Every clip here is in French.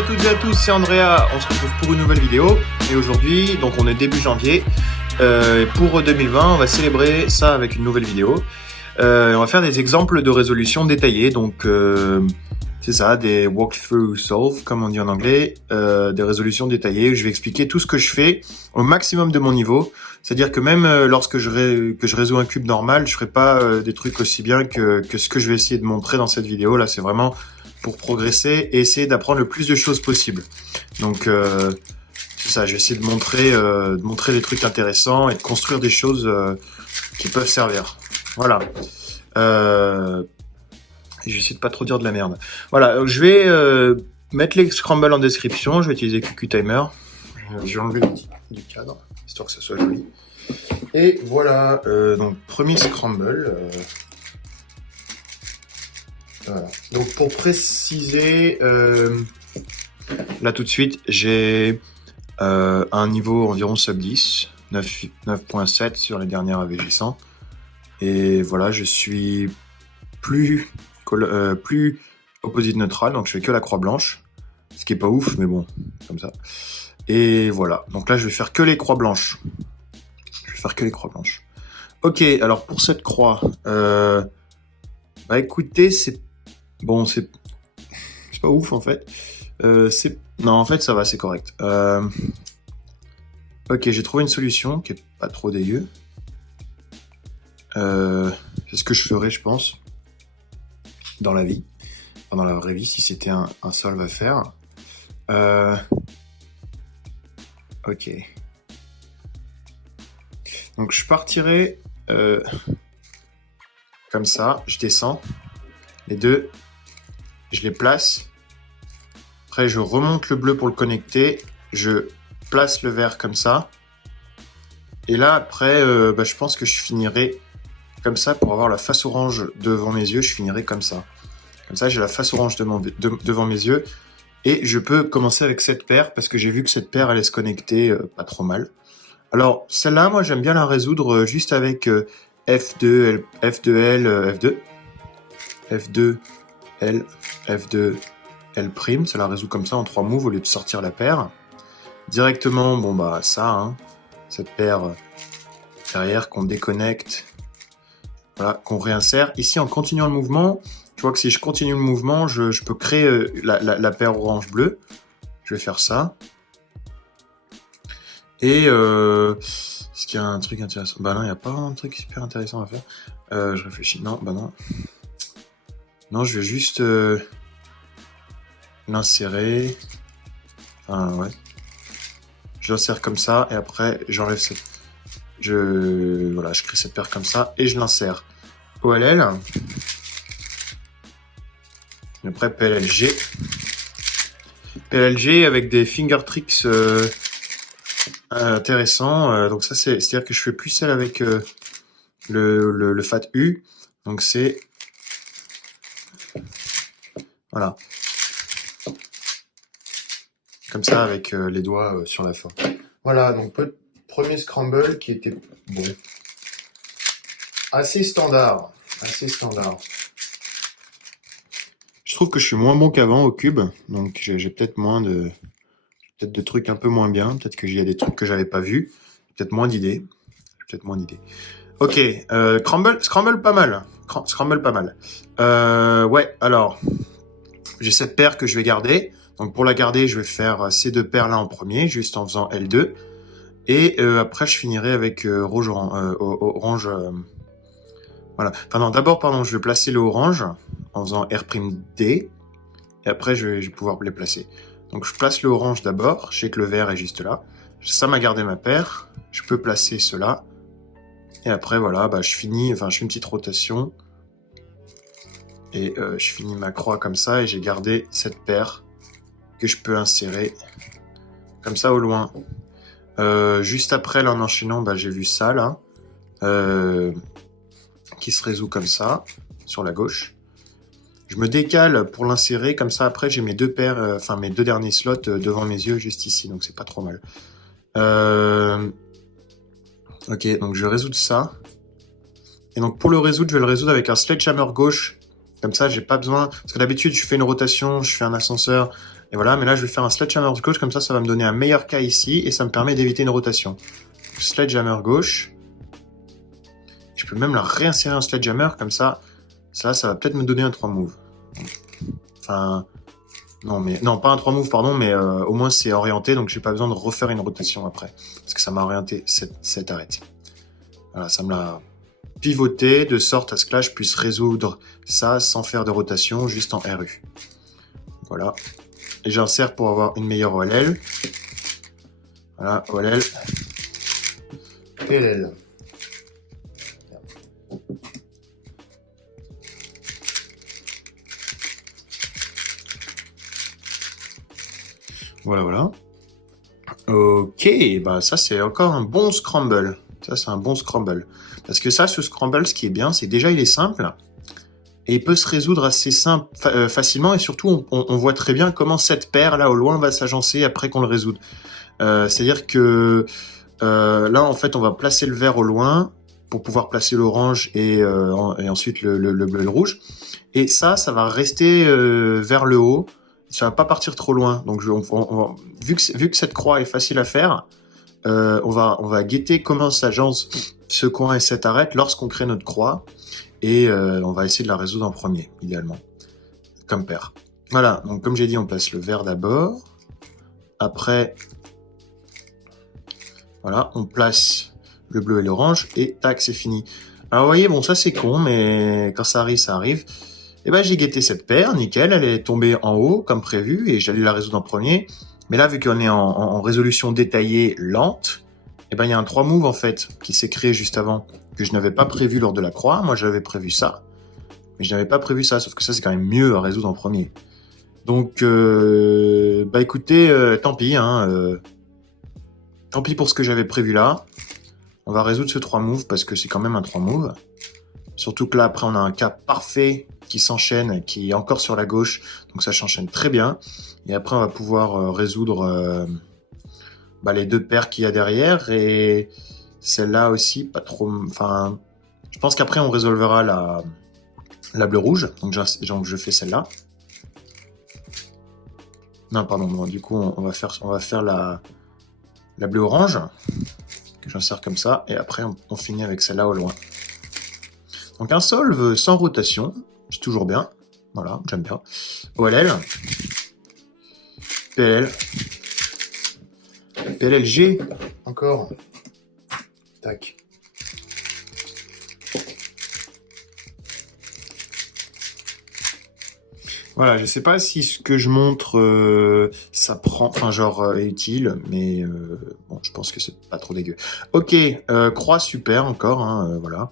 à toutes et à tous, c'est Andrea, on se retrouve pour une nouvelle vidéo. Et aujourd'hui, donc on est début janvier, pour 2020, on va célébrer ça avec une nouvelle vidéo. On va faire des exemples de résolutions détaillées, donc c'est ça, des walkthrough solve, comme on dit en anglais, des résolutions détaillées où je vais expliquer tout ce que je fais au maximum de mon niveau. C'est-à-dire que même lorsque je résous un cube normal, je ferai pas des trucs aussi bien que ce que je vais essayer de montrer dans cette vidéo. Là, c'est vraiment pour progresser et essayer d'apprendre le plus de choses possible. Donc c'est ça, je vais essayer de montrer des trucs intéressants et de construire des choses qui peuvent servir. Voilà. Je vais essayer de pas trop dire de la merde. Voilà, je vais mettre les scrambles en description. Je vais utiliser QQTimer. Je vais enlever du cadre, histoire que ça soit joli. Et voilà, donc premier scramble. Voilà. Donc pour préciser, là tout de suite, j'ai un niveau environ sub 10, 9.7 sur les dernières AVG100. Et voilà, je suis plus opposite neutral, donc je fais que la croix blanche, ce qui est pas ouf, mais bon, comme ça. Et voilà, donc là je vais faire que les croix blanches. Ok, alors pour cette croix, bah écoutez, c'est bon, c'est pas ouf en fait. Non, en fait ça va, c'est correct. Ok, j'ai trouvé une solution qui est pas trop dégueu. C'est ce que je ferais, je pense, dans la vie, dans la vraie vie, si c'était un solve à faire. Ok. Donc je partirai comme ça, je descends, les deux, je les place. Après je remonte le bleu pour le connecter, je place le vert comme ça. Et là après, bah, je pense que je finirai comme ça pour avoir la face orange devant mes yeux, je finirai comme ça. Comme ça, j'ai la face orange devant mes yeux. Et je peux commencer avec cette paire, parce que j'ai vu que cette paire allait se connecter pas trop mal. Alors, celle-là, moi, j'aime bien la résoudre juste avec F2, F2L, F2. F2, L, F2, L'. Ça la résout comme ça en 3 moves au lieu de sortir la paire. Directement, bon bah ça, hein, cette paire derrière qu'on déconnecte. Voilà, qu'on réinsère. Ici, en continuant le mouvement, tu vois que si je continue le mouvement, je peux créer la paire orange-bleu. Je vais faire ça. Et est-ce qu'il y a un truc intéressant? Bah non, il n'y a pas un truc super intéressant à faire. Je réfléchis. Non, bah non. Non, je vais juste l'insérer. Enfin, ouais. Je l'insère comme ça, et après, j'enlève cette... Voilà, je crée cette paire comme ça, et je l'insère. OLL. Et après PLLG. PLLG avec des finger tricks intéressants. Donc ça, c'est-à-dire que je fais plus celle avec le fat U. Donc c'est... Voilà. Comme ça, avec les doigts sur la fin. Voilà, donc premier scramble qui était bon. Assez standard. Je trouve que je suis moins bon qu'avant au cube, donc j'ai peut-être peut-être de trucs un peu moins bien, peut-être qu'il y a des trucs que j'avais pas vus, peut-être moins d'idées. Ok, scramble pas mal. Ouais, alors, j'ai cette paire que je vais garder. Donc pour la garder, je vais faire ces deux paires là en premier, juste en faisant L2. Et après, je finirai avec orange. Voilà. Enfin non, d'abord, pardon, je vais placer le orange en faisant R''D. Et après, je vais pouvoir les placer. Donc je place le orange d'abord. Je sais que le vert est juste là. Ça m'a gardé ma paire. Je peux placer cela. Et après, voilà, bah, je fais une petite rotation. Et je finis ma croix comme ça. Et j'ai gardé cette paire que je peux insérer comme ça au loin. Juste après, là, en enchaînant, bah, j'ai vu ça, là. Qui se résout comme ça, sur la gauche. Je me décale pour l'insérer, comme ça, après, j'ai mes deux paires, mes deux derniers slots devant mes yeux, juste ici. Donc, c'est pas trop mal. Ok, donc je vais résoudre ça. Et donc, pour le résoudre, je vais le résoudre avec un sledgehammer gauche Comme ça, j'ai pas besoin... Parce que d'habitude, je fais une rotation, je fais un ascenseur, et voilà. Mais là, je vais faire un sledgehammer gauche, comme ça va me donner un meilleur cas ici, et ça me permet d'éviter une rotation. Sledgehammer gauche. Je peux même la réinsérer en sledgehammer, comme ça va peut-être me donner un 3 move. Enfin... Non, pas un 3 move, pardon, mais au moins c'est orienté, donc j'ai pas besoin de refaire une rotation après. Parce que ça m'a orienté cette arête. Voilà, ça me l'a pivoté de sorte à ce que là je puisse résoudre ça sans faire de rotation, juste en RU. Voilà. Et j'insère pour avoir une meilleure OLL. Voilà, OLL. PLL. Voilà. Ok, bah ça c'est encore un bon scramble. Ça c'est un bon scramble. Parce que ça, ce scramble, ce qui est bien, c'est déjà il est simple. Et il peut se résoudre assez facilement. Et surtout, on voit très bien comment cette paire là au loin va s'agencer après qu'on le résout. C'est-à-dire que là en fait on va placer le vert au loin pour pouvoir placer l'orange et ensuite le bleu et le rouge. Et ça va rester vers le haut. Ça va pas partir trop loin. Donc, vu que cette croix est facile à faire, on va guetter comment s'agence ce coin et cette arête lorsqu'on crée notre croix. Et on va essayer de la résoudre en premier, idéalement. Comme paire. Voilà. Donc, comme j'ai dit, on place le vert d'abord. Après, voilà, on place le bleu et l'orange. Et tac, c'est fini. Alors, vous voyez, bon, ça c'est con, mais quand ça arrive, ça arrive. Et ben j'ai guetté cette paire, nickel, elle est tombée en haut comme prévu et j'allais la résoudre en premier. Mais là, vu qu'on est en résolution détaillée lente, et ben il y a un 3 move en fait qui s'est créé juste avant que je n'avais pas prévu lors de la croix. Moi j'avais prévu ça, mais je n'avais pas prévu ça, sauf que ça c'est quand même mieux à résoudre en premier. Donc bah écoutez, tant pis, tant pis pour ce que j'avais prévu là. On va résoudre ce 3 move parce que c'est quand même un 3 move. Surtout que là, après, on a un cas parfait qui s'enchaîne, qui est encore sur la gauche. Donc ça s'enchaîne très bien. Et après, on va pouvoir résoudre les deux paires qu'il y a derrière. Et celle-là aussi, pas trop... Enfin, je pense qu'après, on résolvera la bleu-rouge. Donc je fais celle-là. Non, pardon. Bon, du coup, on va faire la bleu-orange. Que j'insère comme ça. Et après, on finit avec celle-là au loin. Donc un solve sans rotation, c'est toujours bien. Voilà, j'aime bien. OLL. PLL. PLLG. Encore. Tac. Voilà, je sais pas si ce que je montre, ça prend, enfin genre est utile, mais bon, je pense que c'est pas trop dégueu. Ok, croix super encore, voilà.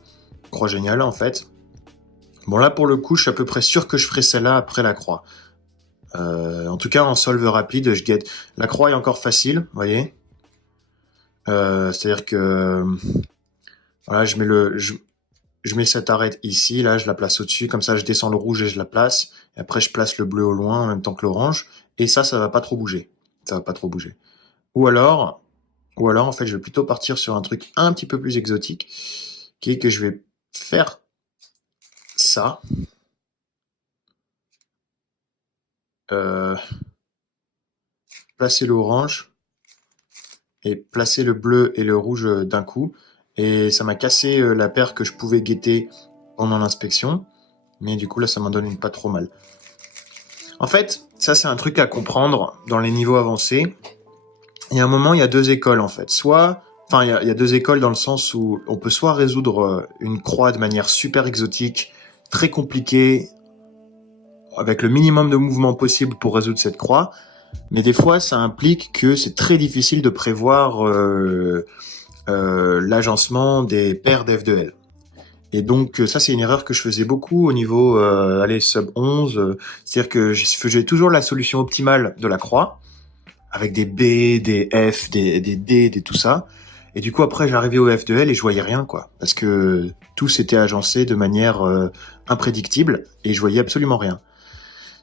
Croix géniale en fait. Bon là pour le coup je suis à peu près sûr que je ferai celle-là après la croix. En tout cas en solve rapide je guette. La croix est encore facile, vous voyez. C'est-à-dire que voilà je mets cette arête ici, là je la place au-dessus, comme ça je descends le rouge et je la place. Et après je place le bleu au loin en même temps que l'orange. Et ça va pas trop bouger. Ça va pas trop bouger. Ou alors en fait je vais plutôt partir sur un truc un petit peu plus exotique, qui est que je vais faire ça. Placer l'orange et placer le bleu et le rouge d'un coup. Et ça m'a cassé la paire que je pouvais guetter pendant l'inspection. Mais du coup là ça m'en donne une pas trop mal. En fait, ça c'est un truc à comprendre dans les niveaux avancés. Il y a un moment, il y a deux écoles en fait. Il y a deux écoles dans le sens où on peut soit résoudre une croix de manière super exotique, très compliquée, avec le minimum de mouvement possible pour résoudre cette croix, mais des fois ça implique que c'est très difficile de prévoir l'agencement des paires d'F de L. Et donc ça c'est une erreur que je faisais beaucoup au niveau sub 11, c'est-à-dire que je faisais toujours la solution optimale de la croix, avec des B, des F, des D, des tout ça. Et du coup, après, j'arrivais au F de L et je voyais rien, quoi. Parce que tout s'était agencé de manière imprédictible et je voyais absolument rien.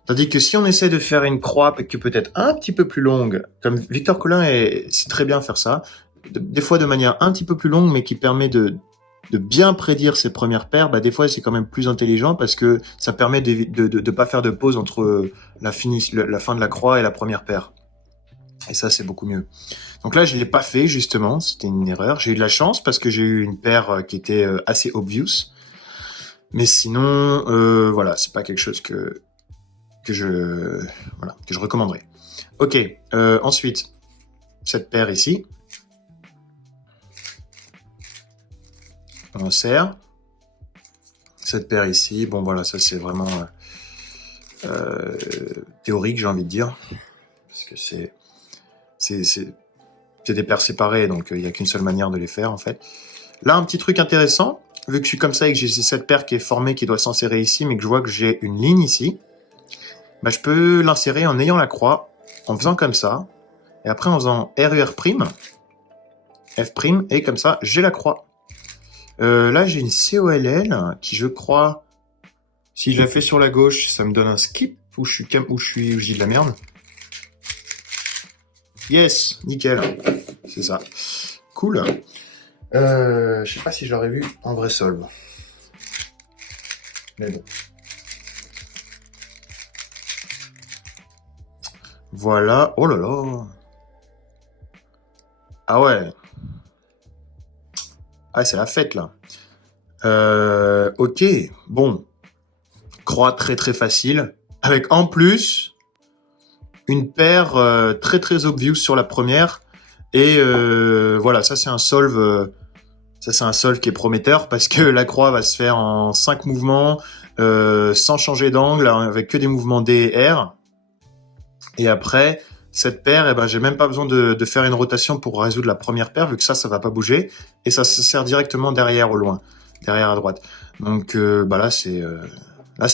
Tandis que si on essaie de faire une croix qui peut être un petit peu plus longue, comme Victor Collin sait très bien faire ça, des fois de manière un petit peu plus longue, mais qui permet de bien prédire ses premières paires, bah, des fois, c'est quand même plus intelligent parce que ça permet de pas faire de pause entre la fin de la croix et la première paire. Et ça, c'est beaucoup mieux. Donc là, je l'ai pas fait, justement. C'était une erreur. J'ai eu de la chance parce que j'ai eu une paire qui était assez obvious. Mais sinon, voilà, c'est pas quelque chose que je recommanderais. Ok, ensuite, cette paire ici. On serre. Cette paire ici, bon voilà, ça c'est vraiment théorique, j'ai envie de dire. Parce que c'est des paires séparées, donc il n'y a qu'une seule manière de les faire, en fait. Là, un petit truc intéressant, vu que je suis comme ça et que j'ai cette paire qui est formée, qui doit s'insérer ici, mais que je vois que j'ai une ligne ici, bah, je peux l'insérer en ayant la croix, en faisant comme ça, et après en faisant RUR', F', et comme ça, j'ai la croix. Là, j'ai une COLL qui, je crois, si je la fais sur la gauche, ça me donne un skip, où je dis de la merde. Yes, nickel. C'est ça. Cool. Je sais pas si je l'aurais vu en vrai solve. Mais bon. Voilà. Oh là là. Ah ouais. Ah, c'est la fête, là. Ok. Bon. Croix très très facile. Avec en plus une paire très très obvious sur la première. Et voilà, ça c'est un solve. Ça c'est un solve qui est prometteur parce que la croix va se faire en 5 mouvements sans changer d'angle, avec que des mouvements D et R. Et après, cette paire, eh ben, j'ai même pas besoin de faire une rotation pour résoudre la première paire, vu que ça va pas bouger. Et ça se sert directement derrière au loin, derrière à droite. Donc bah là c'est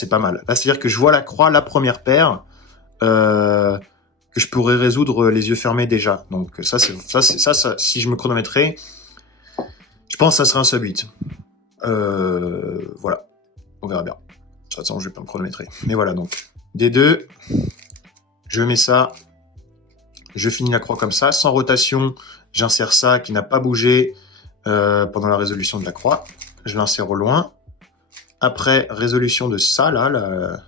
pas mal. Là c'est-à-dire que je vois la croix, la première paire, que je pourrais résoudre les yeux fermés déjà. Donc ça, si je me chronométrais, je pense que ça serait un sub 8. Voilà. On verra bien. De toute façon, je vais pas me chronométrer. Mais voilà, donc. D2. Je mets ça. Je finis la croix comme ça. Sans rotation, j'insère ça qui n'a pas bougé pendant la résolution de la croix. Je l'insère au loin. Après, résolution de ça, là,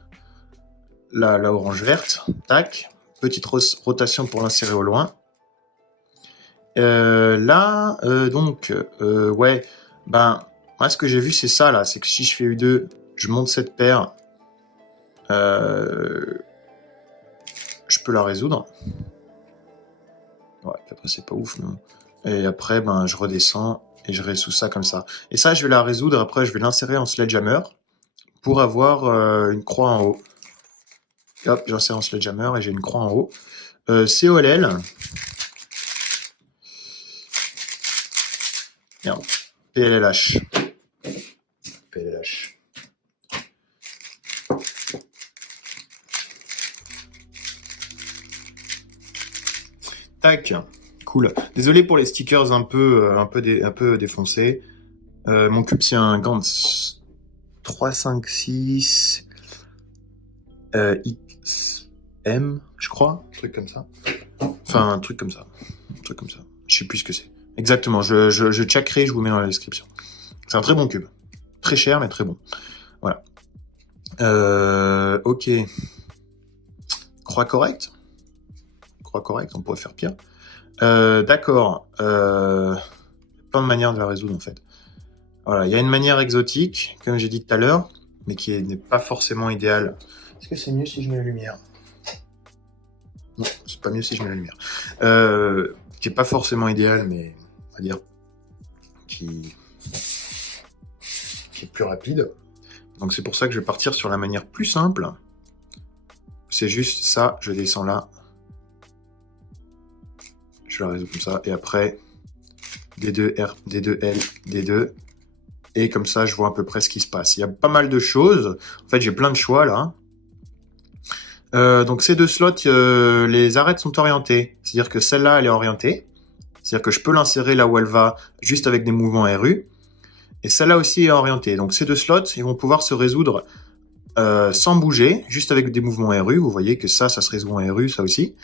la orange verte. Tac. Petite rotation pour l'insérer au loin. Là, ouais, ben, moi, ce que j'ai vu, c'est ça, là, c'est que si je fais U2, je monte cette paire, je peux la résoudre. Ouais, après, c'est pas ouf, non. Et après, ben, je redescends et je résous ça comme ça. Et ça, je vais la résoudre, après, je vais l'insérer en sledgehammer pour avoir une croix en haut. Hop, j'insère en sledgehammer et j'ai une croix en haut. COLL. Merde. PLLH. PLLH. Tac. Cool. Désolé pour les stickers un peu défoncés. Mon cube, c'est un Gantz 356 XM, je crois. Un truc comme ça. Enfin, un truc comme ça. Je sais plus ce que c'est. Exactement. Je checkerai, je vous mets dans la description. C'est un très bon cube. Très cher, mais très bon. Voilà. Ok. Croix correcte. On pourrait faire pire. D'accord. Plein de manières de la résoudre, en fait. Voilà, il y a une manière exotique, comme j'ai dit tout à l'heure, mais qui n'est pas forcément idéale. Est-ce que c'est mieux si je mets la lumière? Non, c'est pas mieux si je mets la lumière. Qui n'est pas forcément idéale, mais on va dire qui est plus rapide. Donc c'est pour ça que je vais partir sur la manière plus simple. C'est juste ça, je descends là. Je la résous comme ça. Et après, D2, D2L, D2. Et comme ça, je vois à peu près ce qui se passe. Il y a pas mal de choses. En fait, j'ai plein de choix là. Donc ces deux slots, les arêtes sont orientées. C'est-à-dire que celle-là, elle est orientée. C'est-à-dire que je peux l'insérer là où elle va, juste avec des mouvements RU. Et celle-là aussi est orientée. Donc ces deux slots, ils vont pouvoir se résoudre sans bouger, juste avec des mouvements RU. Vous voyez que ça se résout en RU, ça aussi.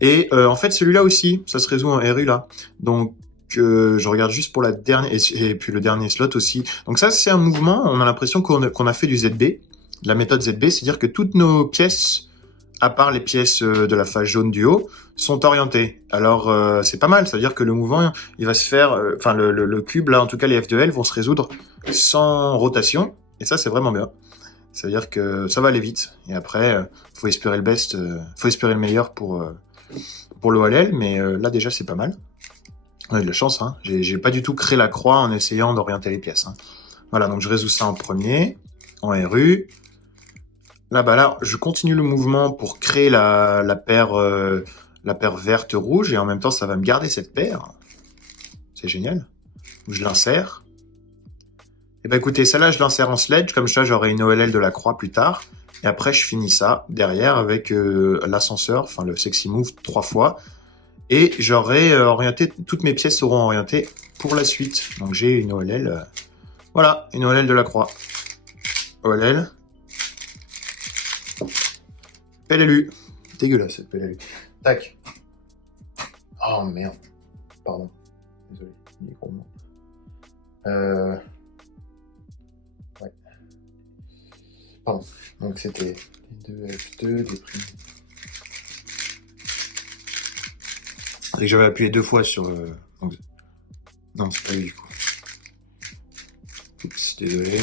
Et en fait, celui-là aussi, ça se résout en RU là. Donc que je regarde juste pour la dernière, et puis le dernier slot aussi. Donc ça, c'est un mouvement, on a l'impression qu'on a fait du ZB, de la méthode ZB, c'est-à-dire que toutes nos pièces, à part les pièces de la face jaune du haut, sont orientées. Alors, c'est pas mal, c'est-à-dire que le mouvement, il va se faire, enfin, le cube, là, en tout cas, les F2L vont se résoudre sans rotation, et ça, c'est vraiment bien. C'est-à-dire que ça va aller vite. Et après, faut espérer le best, faut espérer le meilleur pour l'OLL, mais là, déjà, c'est pas mal. On a de la chance, hein. J'ai pas du tout créé la croix en essayant d'orienter les pièces, hein. Voilà, donc je résous ça en premier, en RU. Là, bah là, je continue le mouvement pour créer la paire verte-rouge, et en même temps, ça va me garder cette paire. C'est génial. Je l'insère. Et bah écoutez, celle-là, je l'insère en sledge, comme ça, j'aurai une OLL de la croix plus tard. Et après, je finis ça derrière avec l'ascenseur, enfin le sexy move 3 fois. Et j'aurai orienté, toutes mes pièces seront orientées pour la suite. Donc j'ai une OLL, voilà, une OLL de la croix. OLL. PLLU. Dégueulasse cette PLLU. Tac. Oh merde. Pardon. Désolé. Ouais. Pardon. Donc c'était 2 F2, des primes. Et j'avais appuyé 2 fois sur... Donc... Non, c'est pas lui du coup. Oups, désolé.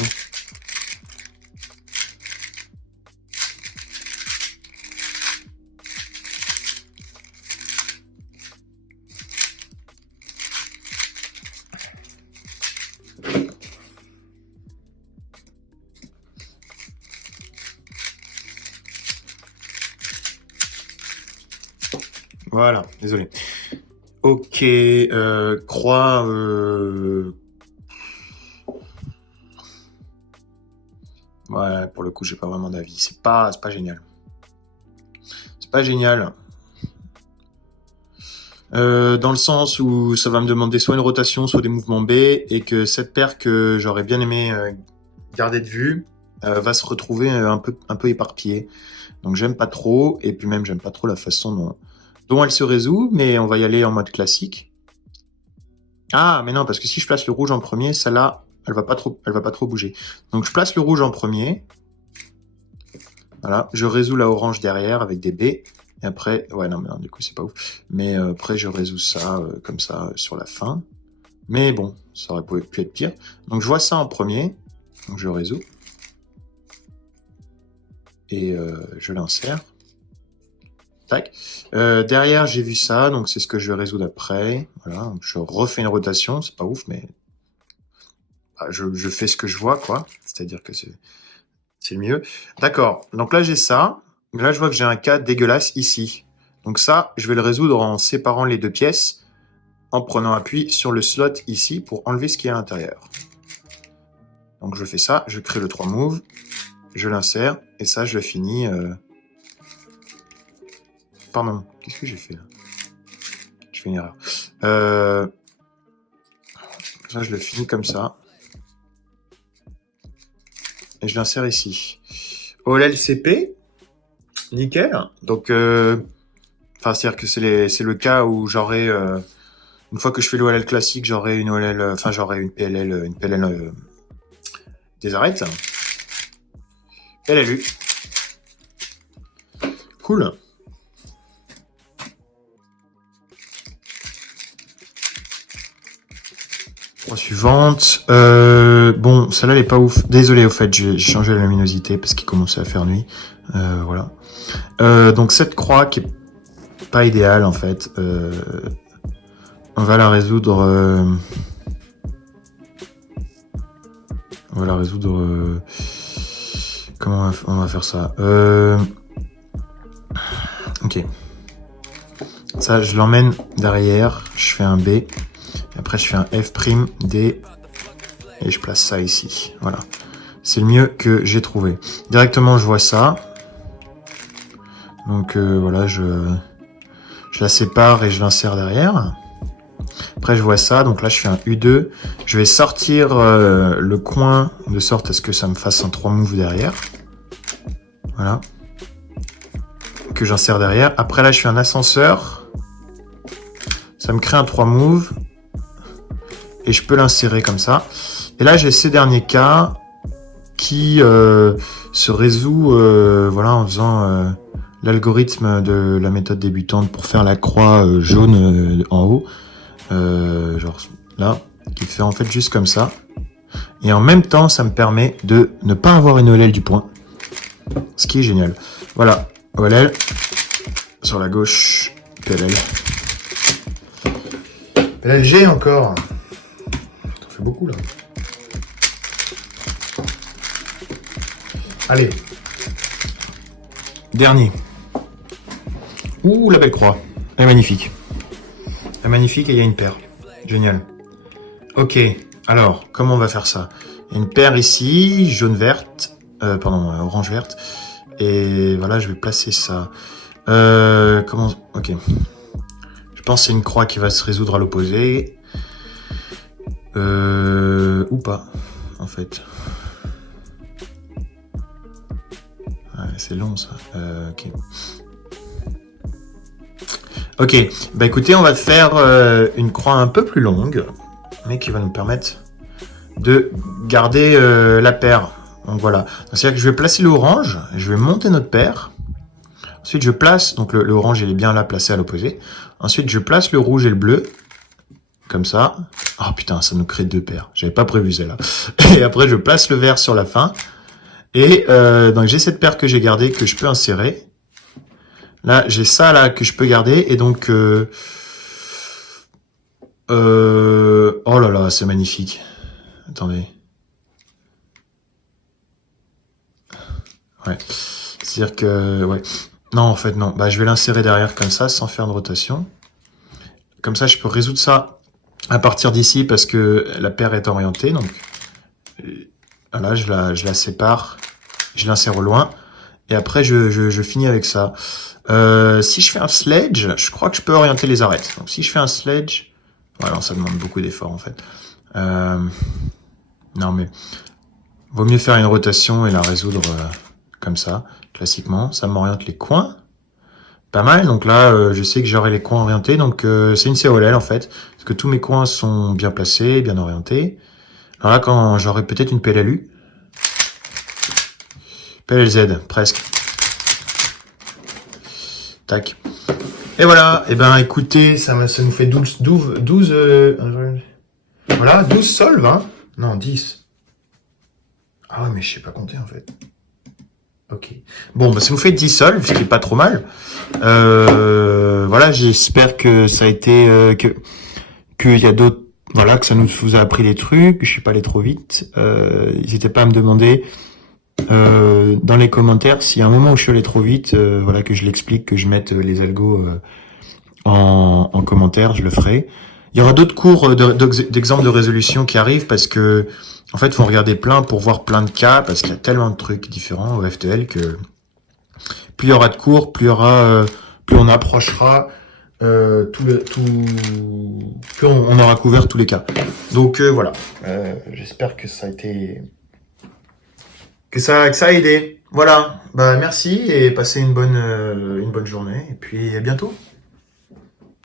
Voilà, désolé. Ok, croix... Ouais, pour le coup, j'ai pas vraiment d'avis. C'est pas génial. C'est pas génial. Dans le sens où ça va me demander soit une rotation, soit des mouvements B, et que cette paire que j'aurais bien aimé garder de vue va se retrouver un peu éparpillée. Donc j'aime pas trop, et puis même j'aime pas trop la façon dont elle se résout, mais on va y aller en mode classique. Ah, mais non, parce que si je place le rouge en premier, celle-là, elle va pas trop bouger. Donc je place le rouge en premier. Voilà, je résous la orange derrière avec des B. Et après, ouais, non, mais non, du coup, c'est pas ouf. Mais après, je résous ça comme ça sur la fin. Mais bon, ça aurait pu être pire. Donc je vois ça en premier. Donc je résous. Et je l'insère. Tac. Derrière, j'ai vu ça, donc c'est ce que je vais résoudre après. Voilà, donc je refais une rotation, c'est pas ouf, mais bah, je fais ce que je vois, quoi. C'est-à-dire que c'est le mieux. D'accord, donc là j'ai ça. Là, je vois que j'ai un cas dégueulasse ici. Donc ça, je vais le résoudre en séparant les deux pièces, en prenant appui sur le slot ici pour enlever ce qui est à l'intérieur. Donc je fais ça, je crée le 3 move, je l'insère, et ça, je le finis... Pardon, qu'est-ce que j'ai fait là? Je fais une erreur. Ça, je le finis comme ça. Et je l'insère ici. OLLCP, nickel. Donc, c'est-à-dire que c'est le cas où j'aurai, une fois que je fais l'OLL classique, j'aurai une OLL, enfin, j'aurai une PLL des arêtes. PLLU. Cool. Suivante. Bon, celle-là, elle est pas ouf. Désolé, au fait, j'ai changé la luminosité parce qu'il commençait à faire nuit. Voilà. Donc, cette croix qui est pas idéale, en fait. On va la résoudre... on va la résoudre... comment on va faire ça ok. Ça, je l'emmène derrière. Je fais un B. Après, je fais un F', D, et je place ça ici. Voilà. C'est le mieux que j'ai trouvé. Directement, je vois ça. Donc, voilà, je la sépare et je l'insère derrière. Après, je vois ça. Donc là, je fais un U2. Je vais sortir le coin de sorte à ce que ça me fasse un 3 move derrière. Voilà. Que j'insère derrière. Après, là, je fais un ascenseur. Ça me crée un 3 move. et je peux l'insérer comme ça. Et là, j'ai ces derniers cas qui se résout voilà, en faisant l'algorithme de la méthode débutante pour faire la croix jaune en haut. Genre là, qui fait en fait juste comme ça. Et en même temps, ça me permet de ne pas avoir une OLL du point. Ce qui est génial. Voilà, OLL. Sur la gauche, PLL. PLG encore. Ça fait beaucoup là. Allez. Dernier. Ouh, la belle croix. Elle est magnifique. Elle est magnifique et il y a une paire. Génial. Ok. Alors, comment on va faire ça? Il y a une paire ici, jaune-verte. Orange-verte. Et voilà, je vais placer ça. Comment... Ok. Je pense que c'est une croix qui va se résoudre à l'opposé. Ou pas, en fait. Ouais, c'est long, ça. Ok. Ok. Bah écoutez, on va faire une croix un peu plus longue, mais qui va nous permettre de garder la paire. Donc voilà. C'est-à-dire que je vais placer l'orange, je vais monter notre paire. Ensuite, je place, donc le orange, il est bien là, placé à l'opposé. Ensuite, je place le rouge et le bleu, comme ça. Oh putain, ça nous crée deux paires. J'avais pas prévu celle-là. Et après, je place le vert sur la fin. Et donc, j'ai cette paire que j'ai gardée, que je peux insérer. Là, j'ai ça là que je peux garder. Et donc, oh là là, c'est magnifique. Attendez. Ouais. C'est-à-dire que, ouais. Non, en fait, non. Bah, je vais l'insérer derrière comme ça, sans faire de rotation. Comme ça, je peux résoudre ça à partir d'ici parce que la paire est orientée. Donc, voilà, je la sépare. Je l'insère au loin. Et après, je finis avec ça. Si je fais un sledge, je crois que je peux orienter les arêtes. Donc, si je fais un sledge... Voilà, ça demande beaucoup d'efforts, en fait. Non, mais... Vaut mieux faire une rotation et la résoudre comme ça, classiquement. Ça m'oriente les coins. Pas mal, donc là, je sais que j'aurai les coins orientés. Donc, c'est une COLL, en fait. Parce que tous mes coins sont bien placés, bien orientés. Alors là, quand j'aurai peut-être une PLLU. PLZ, presque. Tac. Et voilà, et ben écoutez, ça nous fait 12 voilà, 12 solves, hein. Non, 10. Ah ouais, mais je sais pas compter, en fait. Ok. Bon, bah ça nous fait 10 solves, ce qui est pas trop mal. Voilà, j'espère que ça a été... qu'il y a d'autres... Voilà, que ça vous a appris des trucs, que je suis pas allé trop vite. N'hésitez pas à me demander... dans les commentaires, s'il y a un moment où je suis allé trop vite, voilà, que je l'explique, que je mette les algos en commentaire, je le ferai. Il y aura d'autres cours d'exemples de résolution qui arrivent parce que, en fait, il faut regarder plein pour voir plein de cas parce qu'il y a tellement de trucs différents au FTL que plus il y aura de cours, plus on approchera plus on aura couvert tous les cas. Donc voilà. J'espère que ça a été que ça a aidé. Voilà. Bah merci et passez une bonne journée et puis à bientôt.